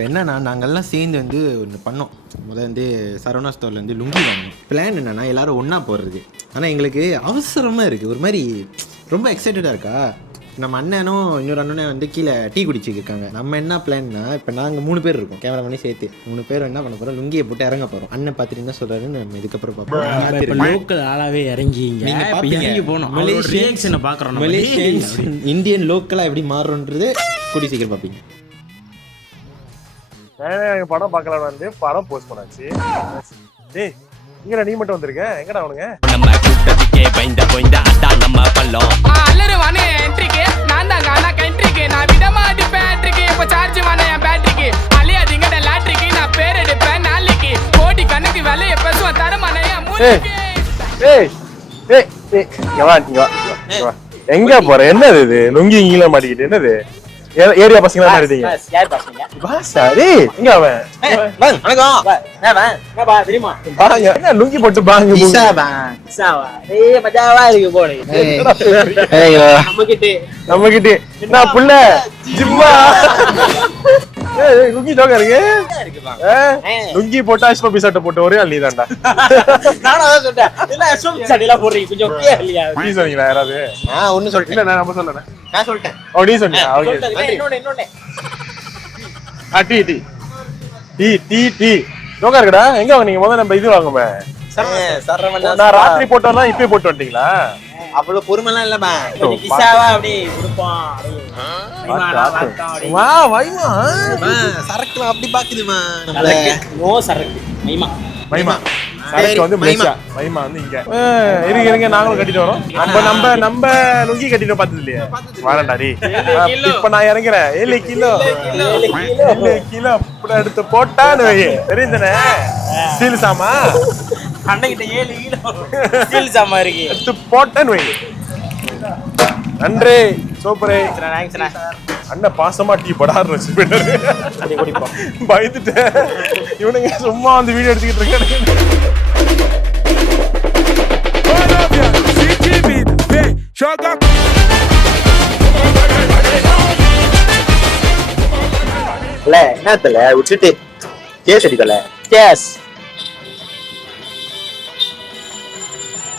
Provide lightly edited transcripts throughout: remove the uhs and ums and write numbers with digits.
இப்போ என்னன்னா நாங்கள்லாம் சேர்ந்து வந்து ஒன்று பண்ணோம். முதல்ல வந்து சரவணா ஸ்டோரில் வந்து லுங்கி வாங்கணும். பிளான் என்னென்னா எல்லோரும் ஒன்றா போடுறது. ஆனால் எங்களுக்கு அவசரமாக இருக்குது, ஒரு மாதிரி ரொம்ப எக்ஸைட்டடாக இருக்கா. நம்ம அண்ணனும் இன்னொரு அண்ணனும் வந்து கீழே டீ குடிச்சிருக்காங்க. நம்ம என்ன பிளான்னா, இப்போ நாங்கள் 3 பேர் இருக்கோம், கேமரா பண்ணி சேர்த்து 3 பேர் என்ன பண்ண போகிறோம், லுங்கியை போட்டு இறங்க போகிறோம். அண்ணன் பார்த்துட்டு என்ன சொல்கிறாருன்னு நம்ம இதுக்கப்புறம் பார்ப்போம். லோக்கல் ஆளாவே இறங்கிங்க இறங்கி போனோம். மலேசியன்ஸை பார்க்குறோம். மலேசியன்ஸ் இந்தியன் லோக்கலாக எப்படி மாறுன்றது கூடி சீக்கிரம் பார்ப்பீங்க. படம் பார்க்கலாம் வந்து படம் போஸ்ட் பண்ணாச்சு. டேய் இங்கடா நீ மட்டும் வந்திருக்க, எங்கடா அவனுங்க? நம்ம கூட்டத்துக்கே பைந்த போய்ந்த அதான் நம்ம பல்லம். அல்லரு வானே என்ட்ரிக்கு நான் தான் கானா கண்ட்ரிக்கு நான் விடமா அடிப்பேன் ஹேட்ரிக்கு. இப்போ சார்ஜ் வானே என் பேட்டரிக்கு அழியாதீங்கட லாட்ரிக்கு. நான் பேர் எடுப்பேன் நாளைக்கு கோடி கணக்கு வேலையை பேசுவேன் தரமானே என் மூளைக்கு. ஏய் ஏய் ஏய் இங்க வா இங்க வா. எங்க போற? என்னது இது? லுங்கி இங்கல மாட்டிக்கிட்டு என்னது? ஏரியா பசங்க தான் இருக்கீங்க. யார் பாசங்க? பாசா டேய் இங்க அவன். வணக்கம். என்ன பா தெரியுமா? பாங்க என்ன லுங்கி போட்டு பாங்க இசாவா டேய் மஜாவா இருக்கு போடு. நம்ம கிட்ட என்ன புள்ள ஜிம்மா. ஏய் லுங்கி ஜோக்கா இருக்கு. லுங்கி போட்டா ஸ்போபி சட்டை போட்டு ஒரே ஆள் நீதான்டா. நானும் அத சொல்றேன். இல்ல ஸ்போபி சட்டைல போடுறீங்க கொஞ்சம் ஓகே இல்லையா? நீ சொன்னீங்களா யாராவது? ஒன்னு சொல்லிட்டேன். இல்ல நான் நம்ம சொல்லல. நான் சொல்லிட்டேன். ஓ நீ சொன்னியா? ஓகே. இன்னொன்னு டீ டீ டீ டீ டீ ஜோக்கா இருக்குடா. எங்க வாங்குனீங்க? முதல்ல நம்ம இது வாங்குமே. நான் ராத்திரி போட்டோம்னா இப்பவே போட்டு வந்துட்டீங்களா? அவ்வளவு பொறுமைலாம் இல்லமா. கிசாவா அப்படி குடுப்போம். வா வைமா சரக்குலாம் அப்படி பாக்குதுமா. நோ சரக்கு மைமா மைமா சரக்கு வந்து மலேசியா, மைமா வந்து இங்க. இருங்க நாங்களும் கட்டிட்டு வரோம். நம்ம லுங்கி கட்டிட்டு பார்த்தது இல்லையா? வாடா டேய். இப்ப நான் இறங்குறேன். 7 கிலோ இப்படி எடுத்து போட்டான்னு வை. தெரியுதுனே ஸ்டீல் சாமா. அண்ணகிட்ட 7 கிலோ ஸ்டீல் சாமா இருக்கு. எடுத்து போட்டான்னு வை. நன்றி சூப்பரே. அண்ணன் பாசமா டீ படாரு வச்சு குடிப்போம். பயந்துட்டேன். இவனுங்க சும்மா வந்து வீடியோ எடுத்துக்கிட்டு இருக்கானுங்க. என்னத்துல விட்டுட்டு கேஸ் அடிக்கல.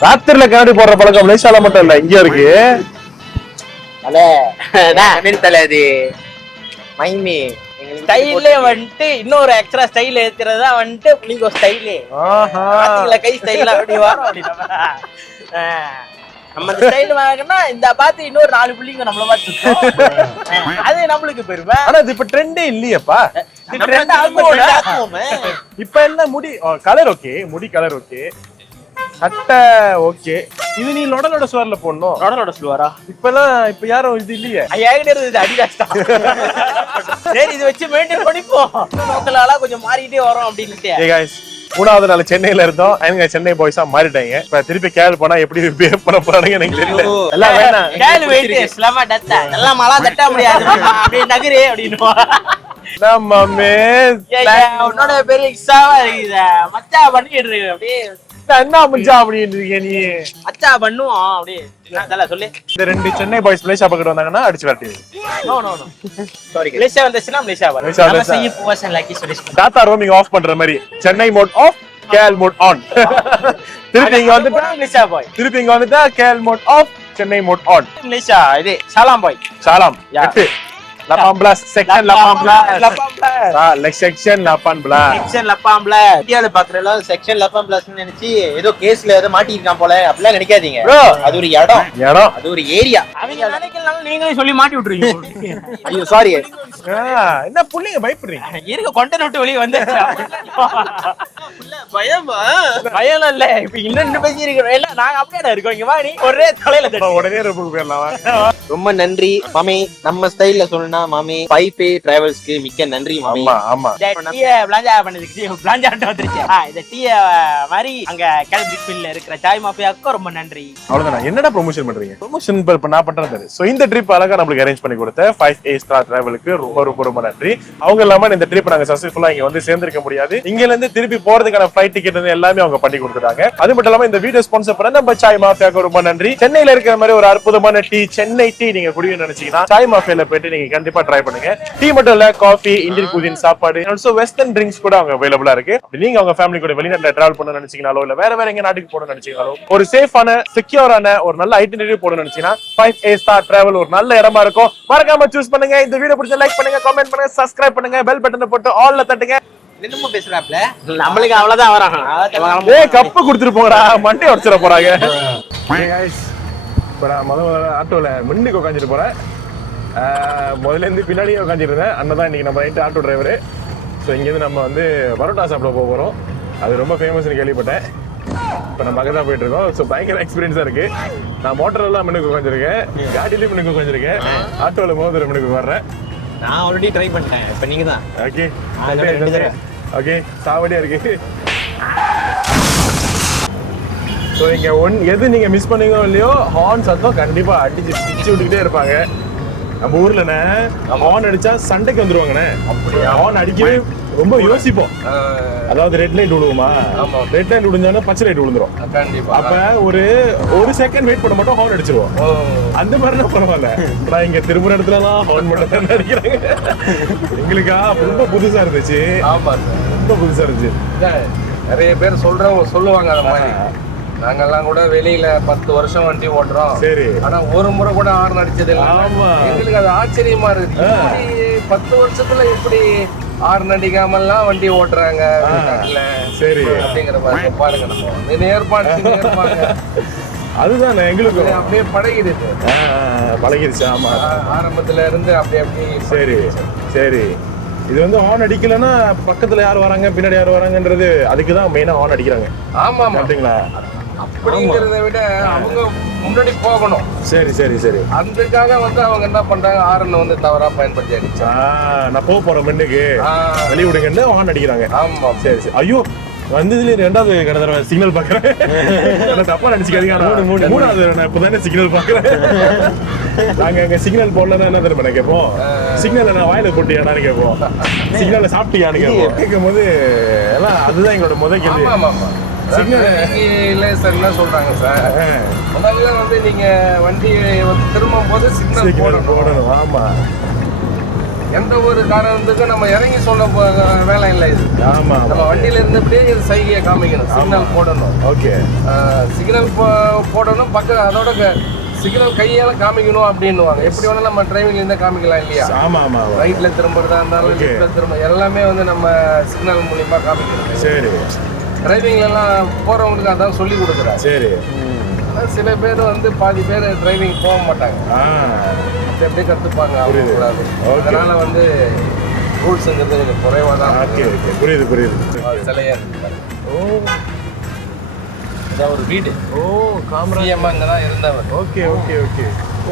ராத்திரில கண்ணாடி போடுற பழக்கம் மலேசியால மட்டும் இல்ல, இங்க இருக்கு. அது மைமி ஸ்டைல்லே வந்துட்டு இன்னொரு எக்ஸ்ட்ரா ஸ்டைல் ஏத்துறதா வந்துட்டு புளிங்கோ ஸ்டைலு. பாத்தீங்களா கை ஸ்டைல்ல அப்படி வரும். அப்படி நம்ம இந்த ஸ்டைல் வாங்கினா இந்த பார்த்து இன்னொரு 4 புள்ளிங்க நம்மள பார்த்து அது நம்மளுக்கு பெருமை. ஆனா இது இப்ப ட்ரெண்டே இல்லையப்பா. ட்ரெண்ட் ஆகும். இப்ப என்ன முடி கலர் ஓகே, முடி கலர் ஓகே, சட்டை ஓகே. இது நீ லொடலோட சுவர்ல போடணும். லொடலோட சுவரா? இப்ப யாரும் இது இல்லையே. ஏகனே இது அடிடாஸ் தான். சரி இது வச்சு மெயின்டைன் பண்ணிப்போம். லோக்கலால கொஞ்சம் மாறிட்டே வரோம் அப்படின்னுட்டு. ஏய் गाइस, 3வது நாள் சென்னையில இருந்தோம். அவங்க சென்னை பாய்ஸா மாறிட்டாங்க. இப்ப திருப்பி கேள் போனா எப்படி பிஹேவ் பண்ண போறாங்க எனக்கு தெரியல. எல்லாம் வேணாம். கேள் வெயிட் ஸ்லமா டத்தா. எல்லாம் மலா தட்ட முடியாது. அப்படியே நகரே அப்படினுவா. நம்மமே உன்னோட பெரிய இக்ஸாவா இருக்குது. மச்சா பண்ணிட்டு இருக்கு அப்படியே. என்ன மச்சா அப்படினு இருக்கே நீ? மச்சா பண்ணுவோம் அப்படியே. அதல சொல்லு. இந்த 2 சென்னை பாய்ஸ் பிளேஸ் பக்கத்துல வந்தாங்கன்னா அடிச்சு வரட்டி. No sorry. மலேசியா வந்தச்சுனா மலேசியா வர. நம்ம செய்ய போவசன் like Suresh. Tata roaming off பண்ற மாதிரி சென்னை மோட் ஆஃப், கேல் மோட் ஆன். திருப்பி இங்க வந்துட்டா மலேசியா பாய். திருப்பி இங்க வந்துட்டா கேல் mode off, Chennai mode on. Malaysia இது சலாம் பாய். சலாம். 18 செக்ஷன் 18 செக்ஷன் 18 இந்தியால பாக்குறல செக்ஷன் 18 நினைச்சு ஏதோ கேஸ்ல ஏதோ மாட்டிருக்கான் போல அப்படிலாம் நினைக்காதீங்க. அது ஒரு இடம், அது ஒரு ஏரியா. அவங்க நினைக்கலனால நீங்களே சொல்லி மாட்டி விட்டுறீங்க. ஐயோ சாரி. என்ன புள்ளிங்க பயப்படுறீங்க? இருக்க கொண்டன விட்டு வெளிய வந்து பயமா? பயம் இல்ல. இப்ப இன்னும் பேசி இருக்கோம். எல்லாம் நாங்க அப்படியே இருக்கோம். இங்க வா நீ ஒரே தலையில தட்டு. உடனே ரூமுக்கு போயிடலாம். ரொம்ப நன்றி மாமி. நம்ம ஸ்டைல்ல சொல்லணும்னா மாமி 5A டிராவல்ஸ்க்கு மிக்க நன்றி மாமி. ஆமா டீய பிளாஞ்சா பண்ணதுக்கு பிளாஞ்சா வந்துருச்சு. இந்த டீய மாதிரி அங்க கேல்பிரிட்ஜ்ல இருக்கிற சாய் மாஃபியாக்கு ரொம்ப நன்றி. அவ்வளவுதான். என்னடா ப்ரொமோஷன் பண்றீங்க? ப்ரொமோஷன் இப்ப நான் பண்றது. சோ இந்த ட்ரிப் அழகா நம்மளுக்கு அரேஞ்ச் பண்ணி கொடுத்த 5A ஸ்டார் டிராவலுக்கு ரொம்ப ரொம்ப ரொம்ப நன்றி. அவங்க இல்லாம இந்த ட்ரிப் நாங்க சக்சஸ்ஃபுல்லா இங்க வந்து சேர்ந்திருக்க முடியாது. இங்க இருந்து திருப்பி போறதுக்கு அதுக்கான ஃபிளைட் டிக்கெட் வந்து எல்லாமே அவங்க பண்ணி கொடுத்துட்டாங்க. அது மட்டும் இல்லாம இந்த வீடியோ ஸ்பான்சர் பண்ண நம்ம சாய் மாஃபியாக்கு ரொம்ப நன்றி. சென்னையில இருக்கிற மாதிரி ஒரு அற்புதமான டீ, சென்னை டீ நீங்க குடிக்கணும்னு நினைச்சீங்கன்னா சாய் மாஃபியால போயிட்டு நீங்க கண்டிப்பா ட்ரை பண்ணுங்க. டீ மட்டும் இல்ல, காஃபி, இந்தியன் குசின் சாப்பாடு, ஆல்சோ வெஸ்டர்ன் ட்ரிங்க்ஸ் கூட அவங்க அவைலபிளா இருக்கு. நீங்க அவங்க ஃபேமிலி கூட வெளிநாட்டுல டிராவல் பண்ண நினைச்சீங்கனாலோ இல்ல வேற எங்க நாட்டுக்கு போகணும்னு நினைச்சீங்களோ, ஒரு சேஃபான செக்யூரான ஒரு நல்ல ஐட்டினரி போகணும்னு நினைச்சீங்கன்னா 5A ஸ்டார் டிராவல் ஒரு நல்ல இடமா இருக்கும். மறக்காம சூஸ் பண்ணுங்க. இந்த வீடியோ பிடிச்ச லைக் பண்ணுங்க, கமெண்ட் பண்ணுங்க, சப்ஸ்கிரைப் பண்ணுங்க, பெல் பட்டனை போட்டு ஆல்ல தட்டுங்க. என்னமோ பேசுறாப்ல, நம்மளுக்கு அவ்வளவுதான் வராங்க. ஏய் கப்பு கொடுத்துட்டு போங்கடா, மண்டே உடைச்சிட போறாங்க. Hey guys, இப்போ நான் முதல்ல ஆட்டோல முன்னுக்கு உட்காந்துட்டு போறேன். முதல்ல இருந்து பின்னாடியே உட்காந்துட்டு இருந்தேன். அண்ணன் தான் இன்னைக்கு நம்ம நைட்டு ஆட்டோ டிரைவரு. ஸோ இங்கேருந்து நம்ம வந்து பரோட்டா சாப்பிட போகிறோம். அது ரொம்ப ஃபேமஸ்னு கேள்விப்பட்டேன். இப்போ நம்ம அங்கே தான் போயிட்டு இருக்கோம். ஸோ பயங்கர எக்ஸ்பீரியன்ஸாக இருக்கு. நான் மோட்டர்லாம் முன்னுக்கு உட்காந்துருக்கேன், காட்டிலையும் முன்னுக்கு உட்காந்துருக்கேன், ஆட்டோவில் மோதிர முன்னுக்கு வர்றேன். நான் ஆல்ரெடி ட்ரை பண்ணிட்டேன், இப்போ நீங்க தான். ஓகே ஓகே, சாவடியா இருக்கு. ஸோ இங்க எது நீங்க மிஸ் பண்ணீங்களோ இல்லையோ, ஹார்ன் சத்தம் கண்டிப்பா அடிச்சு பிச்சு விட்டுக்கிட்டே இருப்பாங்க. நம்ம ஊர்லண்ணே ஹார்ன் அடிச்சா சண்டைக்கு வந்துருவாங்கண்ணே. அப்படி ஹார்ன் அடிக்கவே ரொம்ப யோசிப்போம். அதாவது ரெட் லைட் விடுவோமா, ரெட் லைட் விடுஞ்சாலும் பச்சை லைட் விழுந்துரும். அப்ப ஒரு செகண்ட் வெயிட் பண்ண மாட்டோம், ஹார்ன் அடிச்சிருவோம். அந்த மாதிரினா பரவாயில்ல. நான் இங்க திரும்புற இடத்துலலாம் ஹார்ன் மட்டும் அடிக்கிறாங்க. எங்களுக்கா ரொம்ப புதுசா இருந்துச்சு. ரொம்ப புதுசா இருந்துச்சு. நிறைய பேர் சொல்லுவாங்க அந்த மாதிரி. நாங்கெல்லாம் கூட வெளியில 10 வருஷம் வண்டி ஓட்டுறோம். சரி. ஆனா ஒரு முறை கூட ஹார்ன் அடிச்சது இல்லை. எங்களுக்கு அது ஆச்சரியமா இருக்கு. 10 வருஷத்துல எப்படி ஹார்ன் அடிக்காமல்லாம் வண்டி ஓட்டுறாங்க. சரி. அப்படிங்கிற மாதிரி பாருங்க, நம்ம நேர்பாடு அதுதான் எங்களுக்கு அப்படியே பழகிடுச்சு. ஆமா, ஆரம்பத்துல இருந்து அப்படியே. சரி சரி. இது வந்து ஹார்ன் அடிக்கலன்னா பக்கத்துல யார் வராங்க பின்னாடி யார் வராங்கன்றது அதுக்குதான் மெயினா ஹார்ன் அடிக்கிறாங்க. ஆமா அப்படிங்களா? அப்படிங்கிறத விட அவங்க முன்னாடி போகணும். சரி சரி சரி. அதுக்காக வந்து அவங்க என்ன பண்றாங்க, ஹார்ன் வந்து தவறா பயன்படுத்தி அடிச்சா. நான் போறேன் முன்னுக்கு வெளிய விடுங்கன்னு ஹார்ன் அடிக்கிறாங்க. ஆமா சரி சரி. ஐயோ, வந்ததுல 2வது தடவை சிக்னல் பாக்குறேன். தப்பா நினைச்சுக்காதீங்க, 3வது நான் இப்பதானே சிக்னல் பாக்குறேன். நாங்க எங்க சிக்னல் போடலன்னா என்ன தெரியுமா கேட்போம், சிக்னல் நான் வாயில போட்டியாடான்னு கேட்போம், சிக்னல்ல சாப்பிட்டியான்னு கேட்போம். கேட்கும் போது எல்லாம் அதுதான் எங்களோட முதல் கேள்வி. சிக்னல் என்ன சொல்றாங்க சார், முதல்ல வந்து நீங்க வண்டி திரும்பும் போது சிக்னல் போடணும். ஆமா, எந்த ஒரு காரணத்துக்கும் நம்ம இறங்கி சொல்ல வேலை இல்லை. இது ஆமா, நம்ம வண்டியில இருந்தபடியே இது சைகையை காமிக்கணும், சிக்னல் போடணும். ஓகே, சிக்னல் போடணும். பக்கம் அதோட சிக்னல் கையால காமிக்கணும் அப்படின்னுவாங்க. எப்படி வேணா நம்ம டிரைவிங்ல இருந்தா காமிக்கலாம் இல்லையா? ஆமா ஆமா. ரைட்ல திரும்புறதா இருந்தாலும் லெஃப்ட்ல திரும்ப எல்லாமே வந்து நம்ம சிக்னல் மூலியமா காமிக்கணும். சரி. டிரைவிங்ல எல்லாம் போறவங்களுக்கு அதான் சொல்லி கொடுக்குறாங்க. சரி. சில பேர் வந்து பாதி பேர் டிரைவிங் போக மாட்டாங்க, அப்படியே கத்துப்பாங்க. அதனால வந்து ரூல்ஸ்ங்கிறது கொஞ்சம் குறைவா தான். புரியுது புரியுது. சிலையா இருக்கு. இதான் ஒரு வீடு. காமராஜர் அங்க தான் இருந்தவர். Okay okay okay.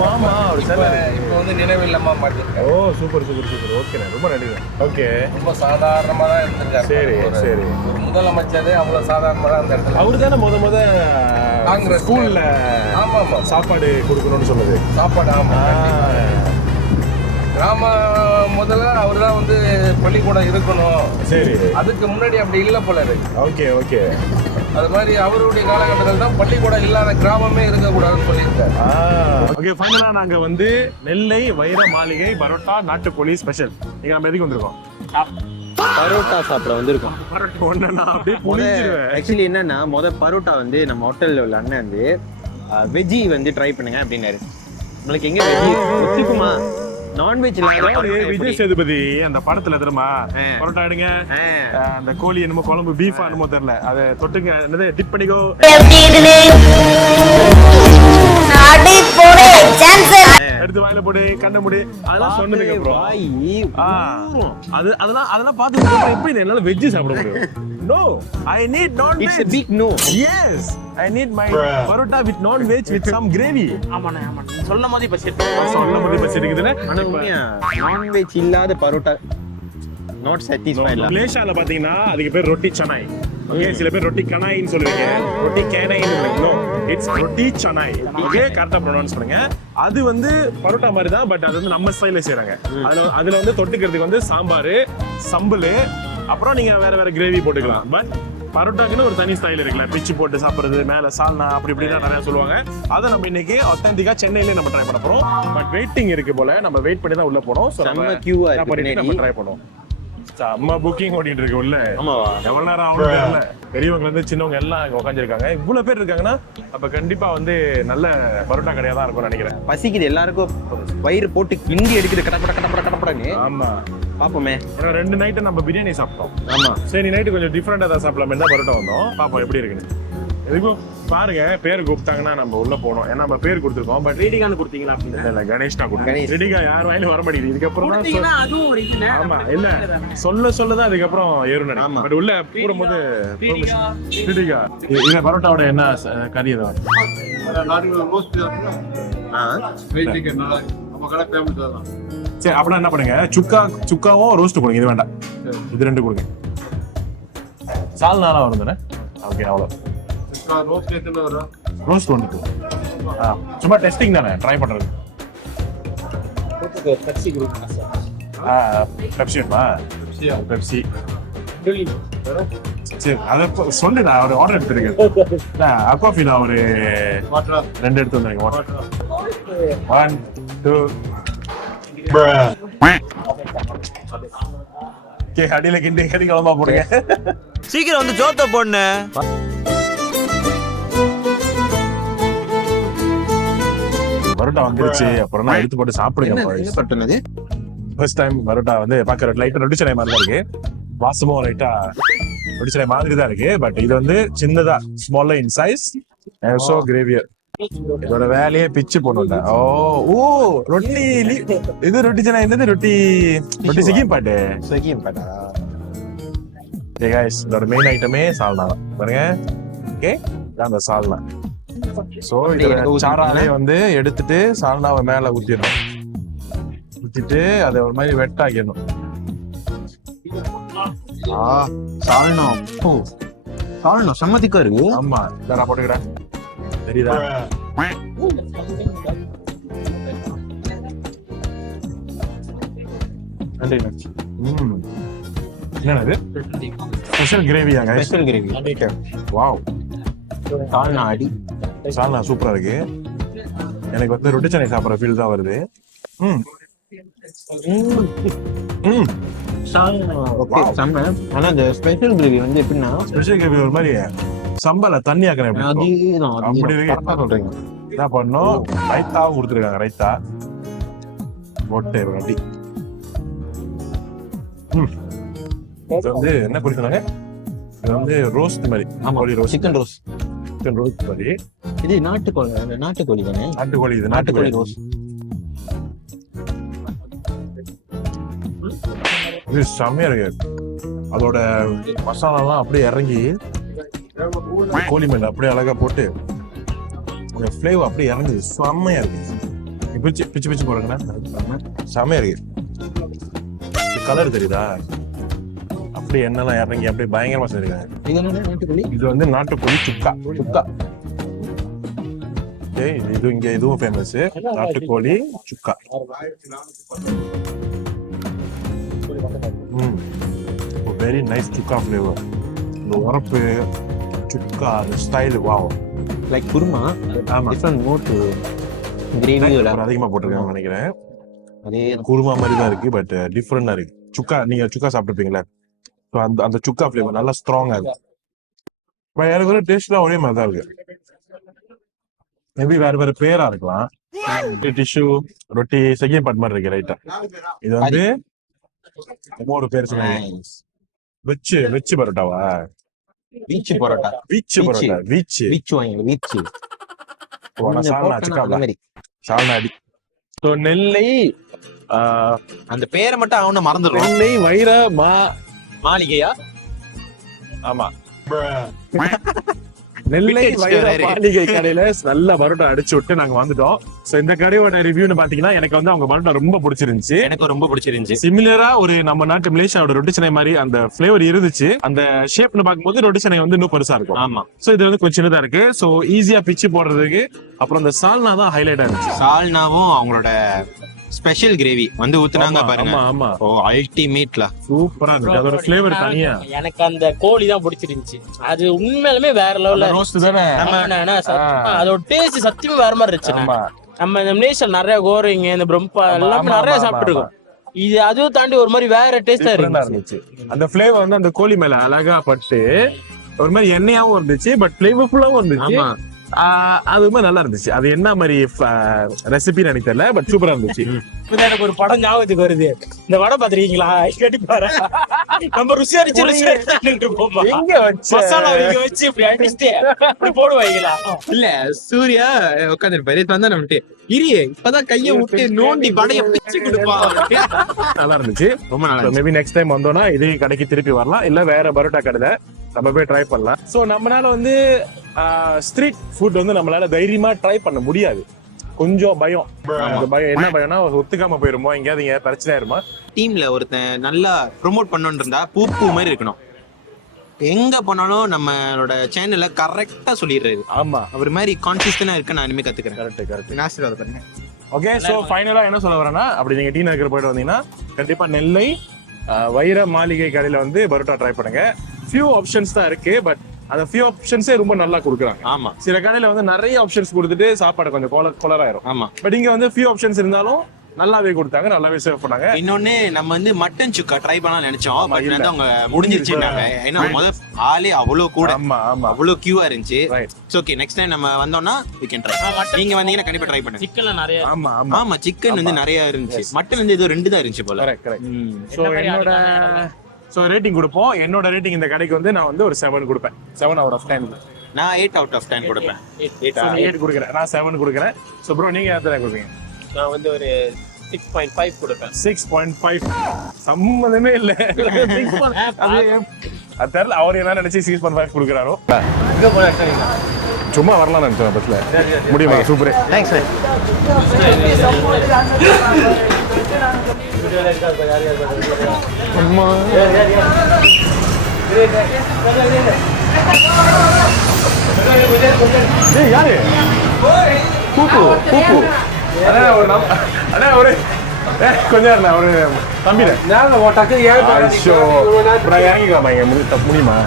ஆமா, இப்போ வந்து நினைவில்லமா மாட்டிருக்காரு. Super super super. ஓகே, ரொம்ப நன்றி. ஓகே, ரொம்ப சாதாரணமா தான் இருந்திருக்காரு. சரி சரி. ஒரு முதலமைச்சரே அவ்வளவு சாதாரணமா தான் அந்த இடத்துல. அவரு தானே முத காங்கிரஸ் ஸ்கூல்ல ஆமா சாப்பாடு கொடுக்கணும்னு சொன்னது. சாப்பாடு ஆமா. கிராம முதல்ல அவர் தான் வந்து பள்ளிக்கூடம் இருக்கணும். சரி. அதுக்கு முன்னாடி அப்படி இல்லை போல இருக்கு. Okay okay. அது மாதிரி அவருடைய காலகட்டத்தில் தான் பள்ளிக்கூடம் இல்லாத கிராமமே இருக்கக்கூடாதுன்னு சொல்லியிருக்காரு. ஓகே, ஃபைனலா நாங்க வந்து நெல்லை வைர மாளிகை பரோட்டா நாட்டுக்கோழி ஸ்பெஷல். நீங்க நம்ம எதுக்கு வந்திருக்கோம்? பரோட்டா சாப்பிட வந்திருக்கோம். பரோட்டா ஒண்ணு நான் அப்படியே புரிஞ்சிருவேன். ஆக்சுவலி என்னன்னா பரோட்டா வந்து நம்ம ஹோட்டல்ல உள்ள அண்ணன் வந்து வெஜ்ஜி வந்து ட்ரை பண்ணுங்க அப்படின்னாரு. நம்மளுக்கு எங்க வெஜ்ஜி ஒத்துக்குமா? நான்வெஜ் விஜய் சேதுபதி அந்த படத்துல தெரியுமா, பரோட்டா எடுங்க, அந்த கோழி என்னமோ குழம்பு பீஃபா என்னமோ தெரியல, அதை தொட்டுங்க, என்னது டிப் பண்ணிக்கோ, எடுத்து வாயில போடு, கண்ணை மூடி, அதெல்லாம் சொன்னதுக்கு அப்புறம் அதெல்லாம் பார்த்து எப்படி என்னால வெஜ் சாப்பிட முடியும்? No, I need non-veg. It's a big no. Yes, I need my parotta with non-veg with some gravy. ஆமாண்ணே ஆமாண்ணே, சொல்லும் போது இப்போ செட் இருக்குதுல்ல. ஆனால் உண்மையா நான்வெஜ் இல்லாத பரோட்டா நாட் சாட்டிஸ்ஃபைட். மலேசியால பாத்தீங்கன்னா அதுக்கு பேர் ரொட்டி சனாய். ஓகே, சில பேர் ரொட்டி கனாயின்னு சொல்லுவீங்க, ரொட்டி கேனைன்னு. நோ, இட்ஸ் ரொட்டி சனாய். ஓகே, கரெக்டா ப்ரொனவுன்ஸ் பண்ணுங்க. அது வந்து பரோட்டா மாதிரி தான், பட் அது வந்து நம்ம ஸ்டைல்ல செய்றாங்க. அதுல வந்து தொட்டுக்கிறதுக்கு வந்து சாம்பார், சம்பல், அப்புறம் நீங்க வேற வேற கிரேவி போட்டுக்கலாம். பட் பரோட்டாக்குன்னு ஒரு தனி ஸ்டைல் இருக்குல்ல, பிச்சு போட்டு சாப்பிடுறது, மேல சால்னா அப்படி இப்படிலாம் நிறைய சொல்லுவாங்க. அதை நம்ம இன்னைக்கு ஆத்தென்டிக்கா சென்னையிலே நம்ம ட்ரை பண்ண போறோம். பட் வெயிட்டிங் இருக்கு போல, நம்ம வெயிட் பண்ணி தான் உள்ள போறோம். ஸோ நம்ம queue-ஆ என்ன பண்ணிட்டு நம்ம ட்ரை பண்ணுவோம். அம்மா புக்கிங் ஓடிட்டு இருக்கு உள்ள. எவ்வளவு நேரம் ஆகும் தெரியல. பெரியவங்க இருந்து சின்னவங்க எல்லாம் இங்க உட்காந்துருக்காங்க. இவ்வளவு பேர் இருக்காங்கன்னா அப்ப கண்டிப்பா வந்து நல்ல பரோட்டா கடையா தான் இருக்கும்னு நினைக்கிறேன். பசிக்குது எல்லாருக்கும், வயிறு போட்டு கிண்டி எடுக்குது கடப்படன்னு. ஆமா பாப்போமே. ஏன்னா 2 நைட்டு நம்ம பிரியாணி சாப்பிட்டோம். ஆமா, சரி நைட்டு கொஞ்சம் டிஃப்ரெண்டா தான் சாப்பிடலாமே தான் பரோட்டா வந்தோம். பாப்போம் எப்படி இருக்குன்னு. எதுக்கும் பாருங்க, பேர் கூப்பிட்டாங்கன்னா நம்ம உள்ள போனோம். ஏன்னா நம்ம பேர் கொடுத்துருக்கோம். பட் ரீடிங்கான கொடுத்தீங்களா அப்படின்னு இல்ல, கணேஷ் தான் கொடுத்தேன். ரீடிங்கா யார் வாயிலும் வர மாட்டேங்குது. இதுக்கப்புறம் தான் ஆமா இல்ல சொல்லதான் அதுக்கப்புறம் ஏறும். பட் உள்ள போடும்போது ரீடிங்கா இந்த பரோட்டாவோட என்ன கறி தான் சரி. அப்படின்னா என்ன பண்ணுங்க, சுக்காவும் ரோஸ்ட் கொடுங்க. இது வேண்டாம், இது 2 கொடுங்க. சால்னாலாம் வரும் தானே? ஓகே, அவ்வளோ. ரோஸ்ட் வந்துட்டு சும்மா டெஸ்டிங் தானே, ட்ரை பண்றது. பெப்சி சரி, அதை சொல்லு. நான் ஒரு ஆர்டர் எடுத்துருக்கேன். அக்வாஃபில ஒரு 2 எடுத்து வந்தேன். 1 2 அடியில கிண்டி கறி குழம்பா போடுங்க. சீக்கிரம் வந்து ஜோத்த போடுன. பரோட்டா வந்துருச்சு. அப்புறம் நான் எடுத்து போட்டு சாப்பிடுங்க. ஃபர்ஸ்ட் டைம் பரோட்டா வந்து பார்க்குற லைட்டா ரொட்டி சனை மாதிரி தான் இருக்கு. வாசமும் லைட்டா ரொட்டி சனை மாதிரி தான் இருக்கு. பட் இது வந்து சின்னதா ஸ்மால் இன் சைஸ், சோ கிரேவியர். இதோட வேலையே பிச்சு போடணும். ஓ ரொட்டி இது ரொட்டி சனை. என்னது ரொட்டி சிக்கிம் பாட்டு. ஓகே गाइस, இதோட மெயின் ஐட்டமே சால்னா தான் பாருங்க. ஓகே, இதான் அந்த சால்னா. சோ இதோட சாராலே வந்து எடுத்துட்டு சால்னாவை மேல ஊத்திடணும். ஊத்திட்டு அதை ஒரு மாதிரி வெட்டாக்கிடணும். சால்னா சம்மதிக்கா இருக்கு. ஆமா, நான் போட்டுக்கிறேன். தெரியுதா? என்னது ஸ்பெஷல் கிரேவியாங்க? Special gravy. வாவ், சால்னா அடி. சால்னா சூப்பரா இருக்கு. எனக்கு வந்து ரொட்டி சனை சாப்பிட்ற ஃபீல் தான் வருது. ஆனா இந்த ஸ்பெஷல் கிரேவி வந்து எப்படின்னா, ஸ்பெஷல் கிரேவி ஒரு மாதிரி சம்பள தண்ணி ஆக்குறேன். அப்படி இருக்கு. என்ன பண்ணோம், ரைத்தாவும் கொடுத்துருக்காங்க. ரைத்தா மொட்டை ரொட்டி. இது வந்து என்ன கொடுத்தாங்க? இது வந்து ரோஸ்ட் மாதிரி. கோழி ரோஸ்ட், சிக்கன் ரோஸ்ட் மாதிரி. இது நாட்டுக்கோழி தானே? நாட்டுக்கோழி. இது நாட்டுக்கோழி ரோஸ்ட். இது செம்மையா இருக்கு. அதோட மசாலாலாம் அப்படியே இறங்கி கோழி மேல அப்படியே அழகா போட்டு அந்த ஃப்ளேவர் அப்படியே இறங்குது. செம்மையா இருக்கு. பிச்சு போடுறேன்னா செம்மையா இருக்கு. கலர் தெரியுதா? அப்படியே எண்ணெல்லாம் இறங்கி அப்படியே பயங்கரமா செஞ்சிருக்காங்க. இது வந்து நாட்டுக்கோழி சுக்கா. இது இங்க இதுவும் ஃபேமஸ், நாட்டுக்கோழி சுக்கா. வெரி நைஸ் சுக்கா ஃப்ளேவர். இந்த உரப்பு சுக்கா ஸ்டைல் வாவ், லைக் குருமா. ஆமா, டிஃபரண்ட் மோட் கிரேவி அதிகமா போட்டிருக்காங்கன்னு நினைக்கிறேன். அதே குருமா மாதிரி தான் இருக்கு, பட் டிஃப்ரெண்டா இருக்கு. சுக்கா, நீங்க சுக்கா சாப்பிட்டுருப்பீங்களா? அந்த சுக்கா ஃப்ளேவர் நல்லா ஸ்ட்ராங்கா இருக்கு. எனக்கு ஒரு டேஸ்ட்லாம் ஒரே மாதிரி தான் இருக்கு. மேபி வேற பேரா இருக்கலாம். டிஷ்யூ ரொட்டி செகண்ட் பார்ட் மாதிரி இருக்கு. ரைட்டா, இது வந்து ஒரு பேர் சொன்னாங்க. வெச்சு பரோட்டாவா? வீச்சு பரோட்டா. சால்னா அடி. ஸோ நெல்லை, அந்த பேரை மட்டும் அவனை மறந்துடும். நெல்லை வைர மாளிகையா? ஆமா, நெல்லை வைர மாளிகை கடையில நல்ல பரோட்டா அடிச்சு விட்டு நாங்க வந்துட்டோம். சோ இந்த கடையோட ரிவ்யூன்னு பாத்தீங்கன்னா எனக்கு வந்து அவங்க பரோட்டா ரொம்ப பிடிச்சிருந்துச்சு. எனக்கு ரொம்ப பிடிச்சிருந்துச்சு. சிமிலரா ஒரு நம்ம நாட்டு மலேசியாவோட ரொட்டி சனை மாதிரி அந்த ஃபிளேவர் இருந்துச்சு. அந்த ஷேப்னு பார்க்கும்போது ரொட்டி சனை வந்து இன்னும் பெருசா இருக்கும். ஆமா, சோ இது வந்து கொஞ்சம் சின்னதா இருக்கு. சோ ஈஸியா பிச்சு போடுறதுக்கு. அப்புறம் அந்த சால்னா தான் ஹைலைட்டா இருந்துச்சு. சால்னாவும் அவங்களோட ஸ்பெஷல் கிரேவி வந்து ஊத்துனாங்க பாருங்க. ஆமா ஓ அல்டிமேட்ல சூப்பரா இருந்துச்சு. அதோட ஃப்ளேவர் தனியா. எனக்கு அந்த கோழி தான் பிடிச்சிருந்துச்சு. அது உண்மையிலுமே வேற லெவல்ல ரோஸ்ட் தானே. அதோட டேஸ்ட் சத்தியமா வேற மாதிரி இருந்துச்சு. நம்ம இந்த நேஷன் நிறைய கோரிங்க இந்த பிரம்பா எல்லாமே நிறைய சாப்பிட்டுருக்கோம். இது அதுவும் தாண்டி ஒரு மாதிரி வேற டேஸ்டா இருந்துச்சு. அந்த ஃப்ளேவர் வந்து அந்த கோழி மேல அழகா பட்டு ஒரு மாதிரி எண்ணெயாவும் இருந்துச்சு, பட் ஃப்ளேவர்ஃபுல்லாவும் இருந்துச்சு. அது மாதிரி நல்லா இருந்துச்சு. அது என்ன மாதிரி ரெசிபின்னு எனக்கு தெரியல, பட் சூப்பரா இருந்துச்சு. எனக்கு ஒரு படம் ஞாபகத்துக்கு வருது. இந்த படம் பாத்திருக்கீங்களா? கேட்டு பாரு. நம்ம ருசி அடிச்சு எங்க வச்சு மசாலா வச்சு இப்படி அடிச்சுட்டு இப்படி போடுவாங்களா? இல்ல சூர்யா உட்காந்துருப்பாரு வந்தா நம்மட்டு இரியே இப்பதான் கைய விட்டு நோண்டி படைய பிச்சு கொடுப்பான். நல்லா இருந்துச்சு. ரொம்ப நல்லா. மேபி நெக்ஸ்ட் டைம் வந்தோம்னா இதே கடைக்கு திருப்பி வரலாம், இல்ல வேற பரோட்டா கடை நம்ம போய் ட்ரை பண்ணலாம். ஸோ நம்மளால வந்து ஸ்ட்ரீட் ஃபுட் வந்து நம்மளால தைரியமா ட்ரை பண்ண முடியாது. கொஞ்சம் பயம். பயம் என்ன பயம்னா ஒத்துக்காம போயிருமோ, எங்கேயாவது இங்க பிரச்சனை ஆயிருமா. டீம்ல ஒருத்தன் நல்லா ப்ரோமோட் பண்ணணும்னு இருந்தா பூ மாதிரி இருக்கணும். எங்க போனாலும் நம்மளோட சேனல்ல கரெக்டா சொல்லிடுறாரு. ஆமா, அவர் மாதிரி கான்சிஸ்டன்டா இருக்க நான் இனிமே கத்துக்கிறேன். கரெக்ட். ஆசீர்வாதம் பண்ணுங்க. ஓகே, ஸோ ஃபைனலா என்ன சொல்ல வரேன்னா, அப்படி நீங்க டீ நகர் போயிட்டு வந்தீங்கன்னா கண்டிப்பா நெல்லை வைர மாளிகை கடையில வந்து பரோட்டா ட்ரை பண்ணுங்க. ஃபியூ ஆப்ஷன்ஸ் தான் இருக்கு, பட் அந்த ஃபியூ ஆப்ஷன்ஸே ரொம்ப நல்லா கொடுக்குறாங்க. ஆமா, சில கடையில வந்து நிறைய ஆப்ஷன்ஸ் கொடுத்துட்டு சாப்பாடு கொஞ்சம் கொலராயிரும். ஆமா, பட் இங்க வந்து ஃபியூ ஆப்ஷன்ஸ் இருந்தாலும் நல்லாவே கொடுத்தாங்க, நல்லாவே சர்வ் பண்ணாங்க. இன்னொன்னு நம்ம வந்து மட்டன் சுக்கா ட்ரை பண்ணலாம் நினைச்சோம், பட் வந்து அவங்க முடிஞ்சிருச்சுனாங்க. ஏன்னா முதல் ஆளே அவ்வளவு கூட, அவ்வளவு கியூவா இருந்துச்சு. ஓகே, நெக்ஸ்ட் டைம் நம்ம வந்தோம்னா we can try. நீங்க வந்தீங்கன்னா கண்டிப்பா ட்ரை பண்ணுங்க. சிக்கன்ல நிறைய ஆமா சிக்கன் வந்து நிறைய இருந்துச்சு. மட்டன் வந்து ஏதோ 2 தான் இருந்துச்சு போல. கரெக்ட். சோ ரேட்டிங் கொடுப்போம். என்னோட ரேட்டிங் இந்த கடைக்கு வந்து நான் வந்து ஒரு 7 கொடுப்பேன். 7 out of 10. நான் 8 out of 10 கொடுப்பேன். 8 கொடுக்குறேன். நான் 7 கொடுக்குறேன். சோ ப்ரோ நீங்க எத்தனை கொடுப்பீங்க? நான் வந்து ஒரு 6.5 கொடுப்பேன். 6.5 சம்மந்தமே இல்ல. அது தெரியல அவர் என்ன நினைச்சு 6.5 கொடுக்குறாரோ. சும்மா வரலாம் நினைச்சேன் பஸ்ல. முடியுமா? Super, thanks sir. யாரு பூப்பு அண்ணா ஒரு கொஞ்சம் ஒரு தம்பி இறங்கிக்கலாமா? இங்க முடியுமா?